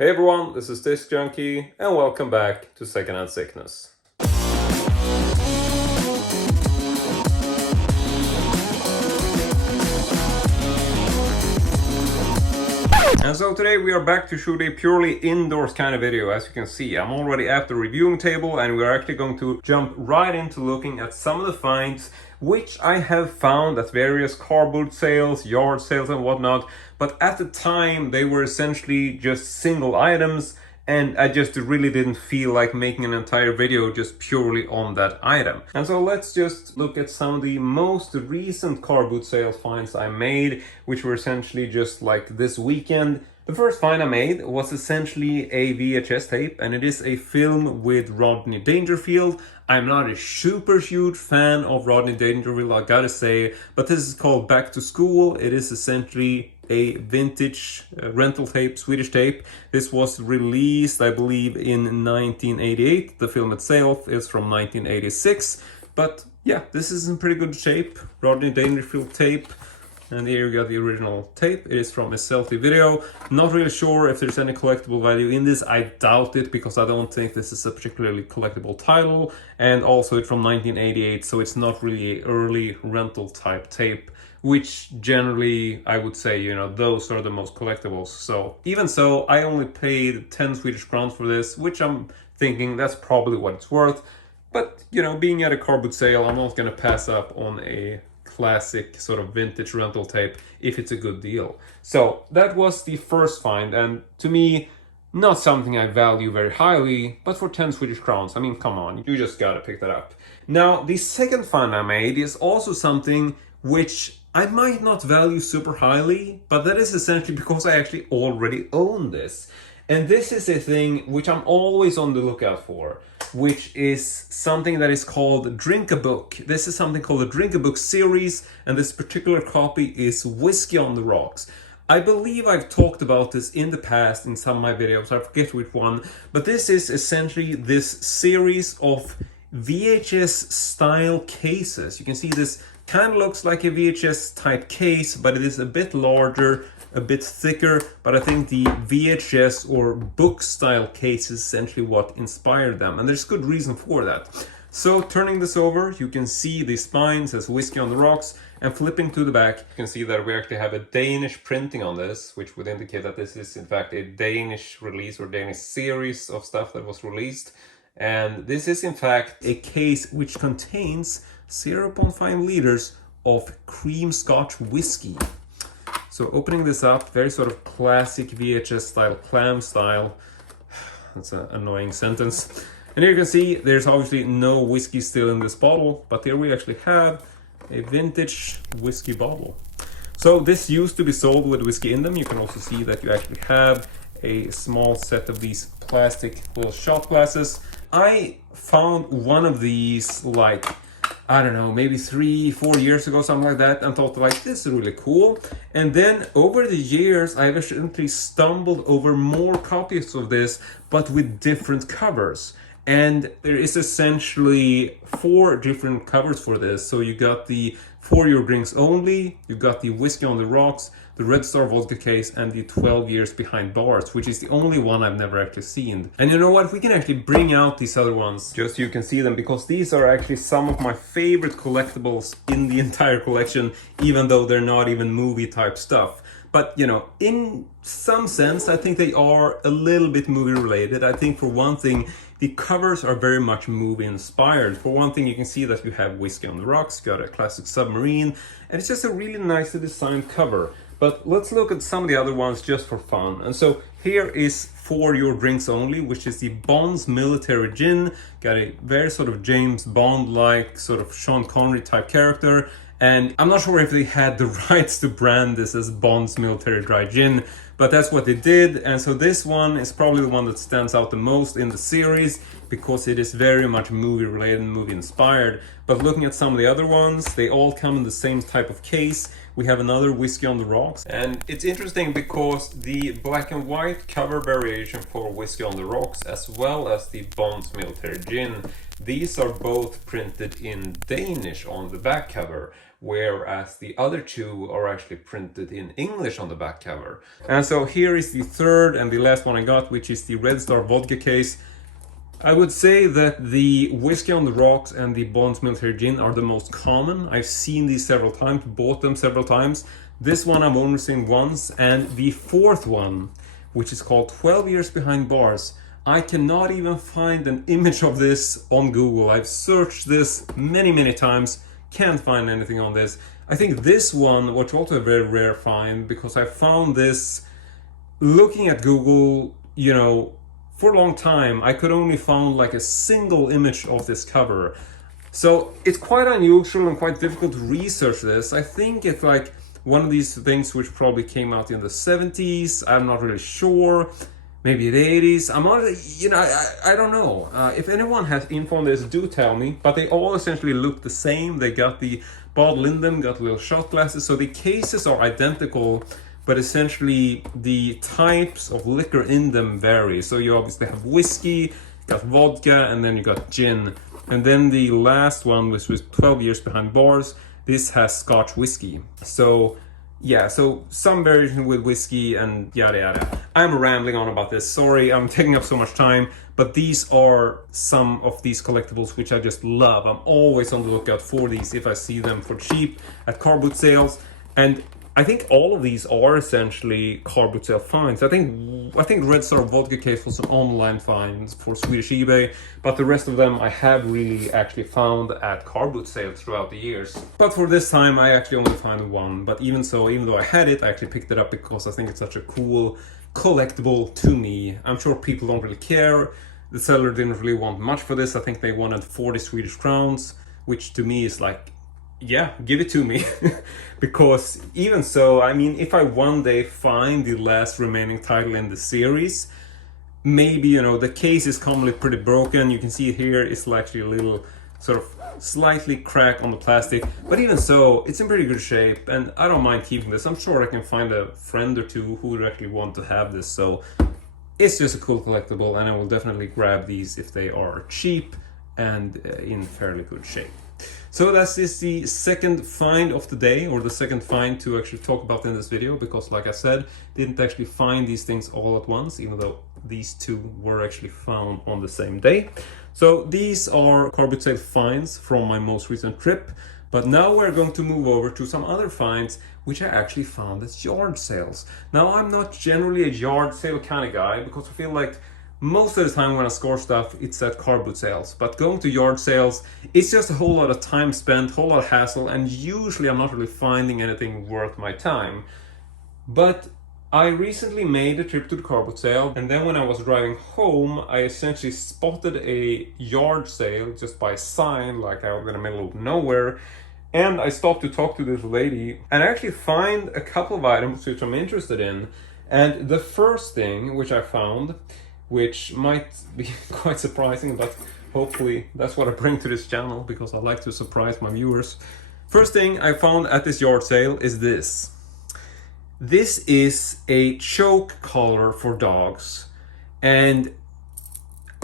Hey everyone, this is Disc Junkie, and welcome back to Secondhand Sickness. And so today we are back to shoot a purely indoors kind of video. As you can see, I'm already at the reviewing table and we're actually going to jump right into looking at some of the finds which I have found at various car boot sales, yard sales and whatnot. But at the time they were essentially just single items, and I just really didn't feel like making an entire video just purely on that item. And so let's just look at some of the most recent car boot sales finds I made, which were essentially just like this weekend. The first find I made was essentially a VHS tape, and it is a film with Rodney Dangerfield. I'm not a super huge fan of Rodney Dangerfield, I gotta say, but this is called Back to School. It is essentially a vintage rental tape, Swedish tape. This was released, I believe, in 1988. The film itself is from 1986. But yeah, this is in pretty good shape. Rodney Dangerfield tape. And here you got the original tape. It is from a selfie video. Not really sure if there's any collectible value in this. I doubt it, because I don't think this is a particularly collectible title. And also it's from 1988, so it's not really an early rental type tape, which generally I would say, you know, those are the most collectibles. So even so, I only paid 10 Swedish crowns for this, which I'm thinking that's probably what it's worth. But, you know, being at a car boot sale, I'm not gonna pass up on a classic sort of vintage rental tape if it's a good deal. So that was the first find, and to me, not something I value very highly, but for 10 Swedish crowns, I mean, come on, you just gotta pick that up. Now, the second find I made is also something which I might not value super highly, but that is essentially because I actually already own this. And this is a thing which I'm always on the lookout for, which is something that is called Drink a Book. This is something called the Drink a Book series, and this particular copy is Whiskey on the Rocks. I believe I've talked about this in the past in some of my videos, I forget which one, but this is essentially this series of VHS style cases. You can see this kind of looks like a VHS type case, but it is a bit larger, a bit thicker, but I think the VHS or book style case is essentially what inspired them, and there's good reason for that. So turning this over, you can see the spine says Whiskey on the Rocks, and flipping to the back, you can see that we actually have a Danish printing on this, which would indicate that this is in fact a Danish release or Danish series of stuff that was released. And this is in fact a case which contains 0.5 liters of cream Scotch whiskey. So opening this up, very sort of classic VHS style, clam style. That's an annoying sentence. And here you can see there's obviously no whiskey still in this bottle, but here we actually have a vintage whiskey bottle. So this used to be sold with whiskey in them. You can also see that you actually have a small set of these plastic little shot glasses. I found one of these like, I don't know, maybe 3-4 years ago, something like that, and thought like, this is really cool. And then over the years, I've actually stumbled over more copies of this, but with different covers. And there is essentially 4 different covers for this. So you got the For Your Drinks Only, you got the Whiskey on the Rocks, the Red Star Vodka case, and the 12 Years Behind Bars, which is the only one I've never actually seen. And you know what, we can actually bring out these other ones just so you can see them, because these are actually some of my favorite collectibles in the entire collection, even though they're not even movie type stuff. But, you know, in some sense, I think they are a little bit movie related. I think for one thing, the covers are very much movie inspired. For one thing, you can see that you have Whiskey on the Rocks, got a classic submarine, and it's just a really nicely designed cover. But let's look at some of the other ones just for fun. And so here is For Your Drinks Only, which is the Bond's military gin. Got a very sort of James Bond-like, sort of Sean Connery type character. And I'm not sure if they had the rights to brand this as Bond's military dry gin, but that's what they did. And so this one is probably the one that stands out the most in the series, because it is very much movie related and movie inspired. But looking at some of the other ones, they all come in the same type of case. We have another Whiskey on the Rocks, and it's interesting because the black and white cover variation for Whiskey on the Rocks, as well as the Bond's military gin, these are both printed in Danish on the back cover, whereas the other two are actually printed in English on the back cover. And so here is the third and the last one I got, which is the Red Star vodka case. I would say that the Whiskey on the Rocks and the Bond's Military Gin are the most common. I've seen these several times, bought them several times. This one I've only seen once, and the fourth one, which is called 12 Years Behind Bars, I cannot even find an image of this on Google. I've searched this many times, can't find anything on this. I think this one was also a very rare find, because I found this looking at Google, you know, for a long time. I could only find like a single image of this cover. So it's quite unusual and quite difficult to research this. I think it's like one of these things which probably came out in the 70s. I'm not really sure. Maybe the 80s. I'm not, you know, I don't know. If anyone has info on this, do tell me. But they all essentially look the same. They got the bottle in them, got little shot glasses. So the cases are identical, but essentially the types of liquor in them vary. So you obviously have whiskey, you got vodka, and then you got gin. And then the last one, which was 12 Years Behind Bars, this has Scotch whiskey. So yeah, so some variation with whiskey and yada yada. I'm rambling on about this, sorry, I'm taking up so much time, but these are some of these collectibles which I just love. I'm always on the lookout for these if I see them for cheap at car boot sales. And I think all of these are essentially car boot sale finds. I think Red Star vodka case was an online find for Swedish eBay, but the rest of them I have really actually found at car boot sales throughout the years. But for this time I actually only found one, but even so, even though I had it, I actually picked it up because I think it's such a cool collectible to me. I'm sure people don't really care. The seller didn't really want much for this. I think they wanted 40 Swedish crowns, which to me is like, yeah, give it to me. Because even so, I mean, if I one day find the last remaining title in the series, maybe, you know, the case is commonly pretty broken. You can see here it's actually a little sort of slightly cracked on the plastic, but even so, it's in pretty good shape, and I don't mind keeping this. I'm sure I can find a friend or two who would actually want to have this, so it's just a cool collectible, and I will definitely grab these if they are cheap and in fairly good shape. So that is the second find of the day, or the second find to actually talk about in this video, because like I said, didn't actually find these things all at once, even though these two were actually found on the same day. So these are car boot sale finds from my most recent trip, but now we're going to move over to some other finds which I actually found at yard sales. Now I'm not generally a yard sale kind of guy, because I feel like most of the time when I score stuff, it's at car boot sales. But going to yard sales, it's just a whole lot of time spent, whole lot of hassle, and usually I'm not really finding anything worth my time. But I recently made a trip to the car boot sale, and then when I was driving home, I essentially spotted a yard sale just by a sign, like out in the middle of nowhere. And I stopped to talk to this lady, and I actually find a couple of items which I'm interested in. And the first thing which I found, which might be quite surprising, but hopefully that's what I bring to this channel, because I like to surprise my viewers. First thing I found at this yard sale is this. This is a choke collar for dogs, and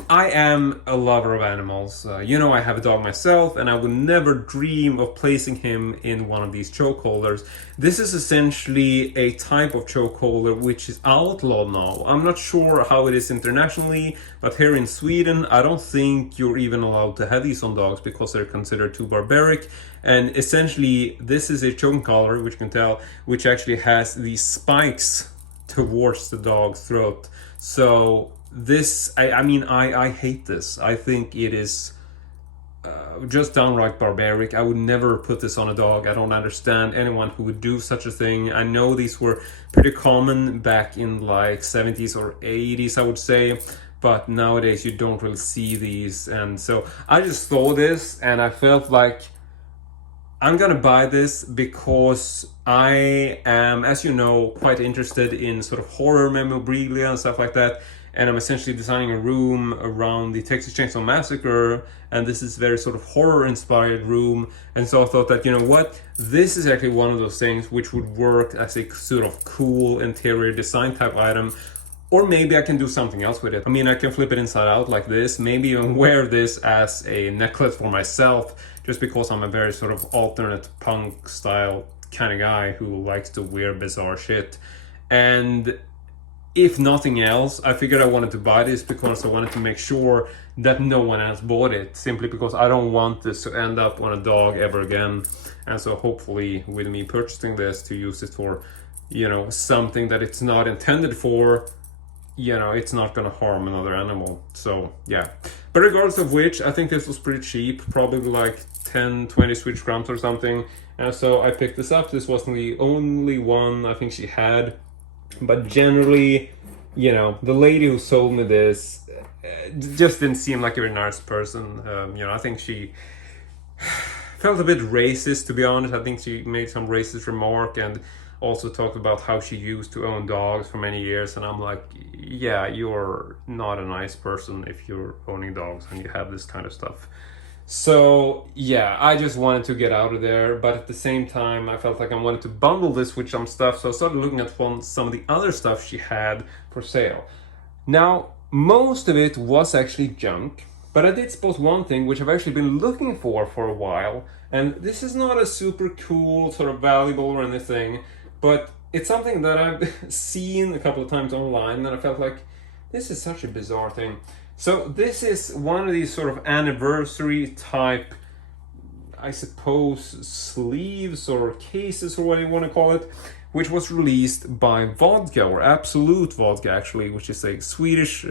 I am a lover of animals. You know, I have a dog myself, and I would never dream of placing him in one of these choke holders. This is essentially a type of choke holder which is outlawed now. I'm not sure how it is internationally, but here in Sweden, I don't think you're even allowed to have these on dogs because they're considered too barbaric. And essentially, this is a choke collar, which you can tell, which actually has these spikes towards the dog's throat. So this, I mean, I hate this. I think it is just downright barbaric. I would never put this on a dog. I don't understand anyone who would do such a thing. I know these were pretty common back in like 70s or 80s, I would say, but nowadays you don't really see these. And so I just saw this and I felt like I'm gonna buy this because I am, as you know, quite interested in sort of horror memorabilia and stuff like that. And I'm essentially designing a room around the Texas Chainsaw Massacre, and this is very sort of horror-inspired room. And so I thought that, you know what, this is actually one of those things which would work as a sort of cool interior design type item. Or maybe I can do something else with it. I mean, I can flip it inside out like this, maybe even wear this as a necklace for myself, just because I'm a very sort of alternate punk style kind of guy who likes to wear bizarre shit. And if nothing else, I figured I wanted to buy this because I wanted to make sure that no one else bought it, simply because I don't want this to end up on a dog ever again. And so hopefully with me purchasing this to use it for, you know, something that it's not intended for, you know, it's not gonna harm another animal. So yeah, but regardless of which, I think this was pretty cheap, probably like 10-20 Swedish crowns or something. And so I picked this up. This wasn't the only one I think she had, but generally, you know, the lady who sold me this just didn't seem like a very nice person. You know, I think she felt a bit racist, to be honest. I think she made some racist remark and also talked about how she used to own dogs for many years. And I'm like, yeah, you're not a nice person if you're owning dogs and you have this kind of stuff. So yeah, I just wanted to get out of there, but at the same time I felt like I wanted to bundle this with some stuff, so I started looking at some of the other stuff she had for sale. Now, most of it was actually junk, but I did spot one thing which I've actually been looking for a while, and this is not a super cool, sort of valuable or anything, but it's something that I've seen a couple of times online, and I felt like this is such a bizarre thing. So this is one of these sort of anniversary type, I suppose, sleeves or cases or what you want to call it, which was released by Vodka, or Absolut Vodka actually, which is a Swedish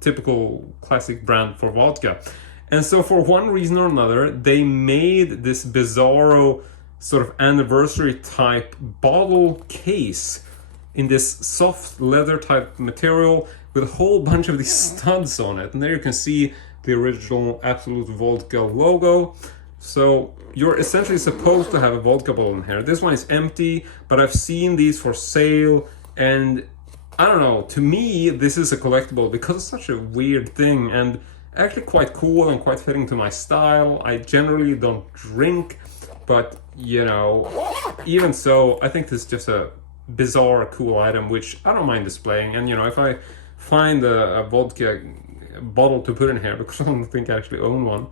typical classic brand for vodka. And so for one reason or another, they made this bizarro sort of anniversary type bottle case in this soft leather type material with a whole bunch of these studs on it. And there you can see the original Absolut Vodka logo. So you're essentially supposed to have a vodka bottle in here. This one is empty, but I've seen these for sale, and I don't know, to me this is a collectible because it's such a weird thing and actually quite cool and quite fitting to my style. I generally don't drink, but you know, even so, I think this is just a bizarre, cool item which I don't mind displaying. And you know, if I find a vodka bottle to put in here, because I don't think I actually own one,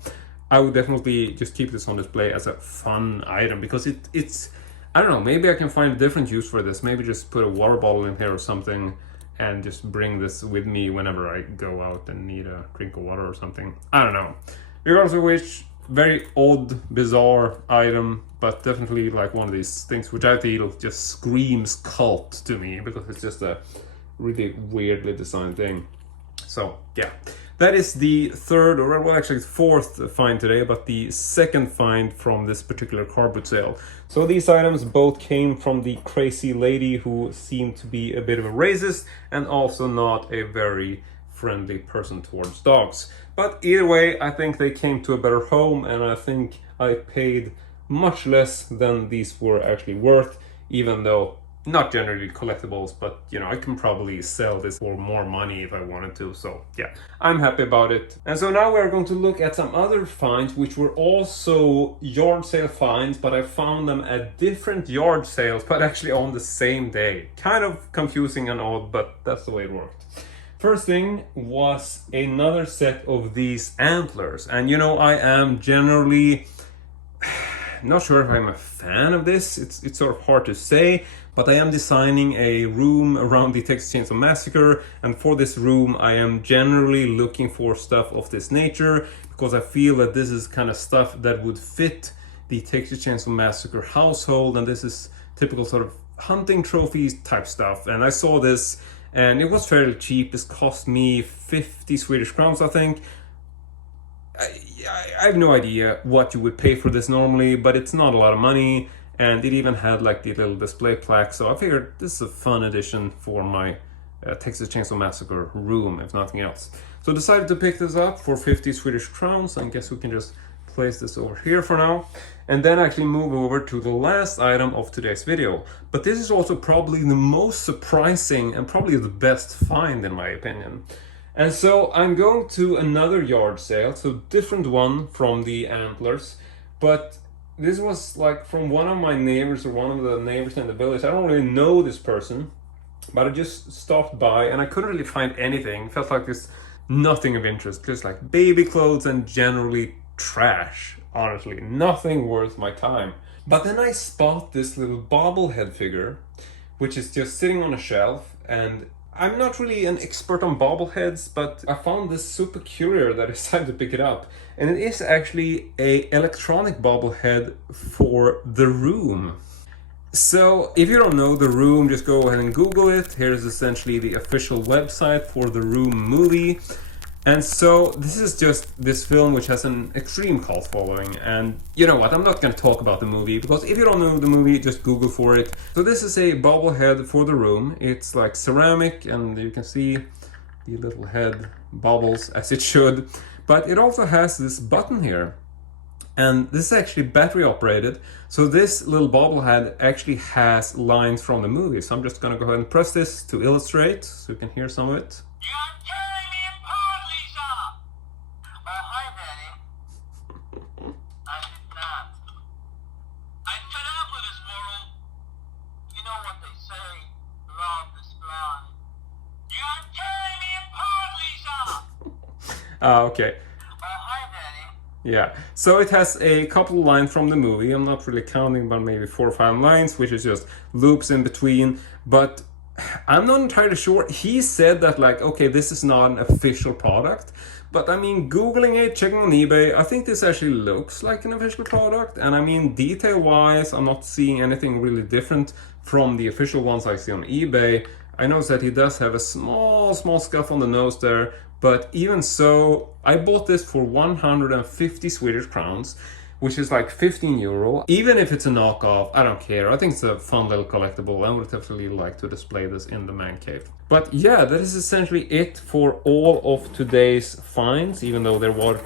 I would definitely just keep this on display as a fun item, because it's I don't know, maybe I can find a different use for this. Maybe just put a water bottle in here or something and just bring this with me whenever I go out and need a drink of water or something. I don't know. Regardless of which, very odd, bizarre item, but definitely like one of these things which I feel just screams cult to me, because it's just a really weirdly designed thing. So yeah, that is the third, or well actually fourth find today, but the second find from this particular car boot sale. So these items both came from the crazy lady who seemed to be a bit of a racist and also not a very friendly person towards dogs. But either way, I think they came to a better home, and I think I paid much less than these were actually worth, even though not generally collectibles, but you know, I can probably sell this for more money if I wanted to. So yeah, I'm happy about it. And so now we're going to look at some other finds which were also yard sale finds, but I found them at different yard sales, but actually on the same day. Kind of confusing and odd, but that's the way it worked. First thing was another set of these Antlers, and you know, I am generally not sure if I'm a fan of this. It's sort of hard to say, but I am designing a room around the Texas Chainsaw Massacre, and for this room I am generally looking for stuff of this nature, because I feel that this is kind of stuff that would fit the Texas Chainsaw Massacre household, and this is typical sort of hunting trophies type stuff. And I saw this and it was fairly cheap. This cost me 50 Swedish crowns, I think. I have no idea what you would pay for this normally, but it's not a lot of money, and it even had like the little display plaque, so I figured this is a fun addition for my Texas Chainsaw Massacre room, if nothing else. So I decided to pick this up for 50 Swedish crowns, and I guess we can just place this over here for now, and then actually move over to the last item of today's video. But this is also probably the most surprising and probably the best find in my opinion. And so I'm going to another yard sale, so different one from the Antlers, but this was like from one of my neighbors, or one of the neighbors in the village. I don't really know this person, But I just stopped by and I couldn't really find anything. It felt like this nothing of interest, just like baby clothes and generally trash. Honestly, nothing worth my time. But then I spot this little bobblehead figure, which is just sitting on a shelf, and I'm not really an expert on bobbleheads, but I found this so peculiar that I decided to pick it up. And it is actually a electronic bobblehead for The Room. So if you don't know The Room, just go ahead and Google it. Here's essentially the official website for The Room movie. And so this is just this film which has an extreme cult following. And you know what, I'm not going to talk about the movie, because if you don't know the movie, just Google for it. So this is a bobblehead for The Room. It's like ceramic, and you can see the little head bobbles as it should. But it also has this button here. And this is actually battery operated. So this little bobblehead actually has lines from the movie. So I'm just gonna go ahead and press this to illustrate so you can hear some of it. You're tearing me apart, Lisa! Hi, Danny. I did not. I'm fed up with this world. You know what they say, love is blind. You're tearing me apart, Lisa! Okay. Hi, Danny. Yeah, so it has a couple lines from the movie. I'm not really counting, but maybe 4 or 5 lines, which is just loops in between. But I'm not entirely sure. He said that, like, okay, this is not an official product. But I mean, Googling it, checking on eBay, I think this actually looks like an official product. And I mean, detail-wise, I'm not seeing anything really different from the official ones I see on eBay. I noticed that he does have a small scuff on the nose there. But even so, I bought this for 150 Swedish crowns, which is like 15 euro. Even if it's a knockoff, I don't care. I think it's a fun little collectible. I would definitely like to display this in the man cave. But yeah, that is essentially it for all of today's finds, even though there were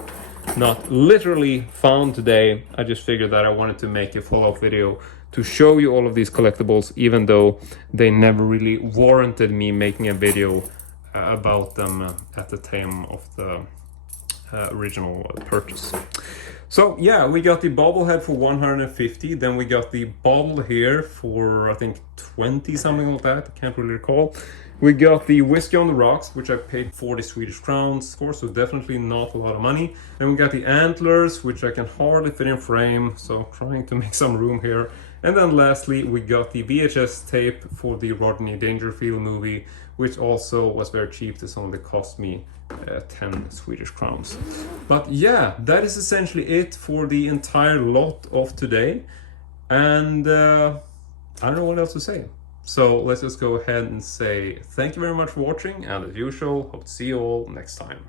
not literally found today. I just figured that I wanted to make a follow-up video to show you all of these collectibles, even though they never really warranted me making a video about them at the time of the original purchase. So yeah, we got the bobblehead for 150, then we got the bottle here for I think 20, something like that, I can't really recall. We got the whiskey on the rocks, which I paid 40 Swedish crowns for, so definitely not a lot of money. Then we got the Antlers, which I can hardly fit in frame, so trying to make some room here. And then lastly, we got the VHS tape for the Rodney Dangerfield movie, which also was very cheap. This only cost me 10 Swedish crowns. But yeah, that is essentially it for the entire lot of today. And I don't know what else to say. So let's just go ahead and say thank you very much for watching, and as usual, hope to see you all next time.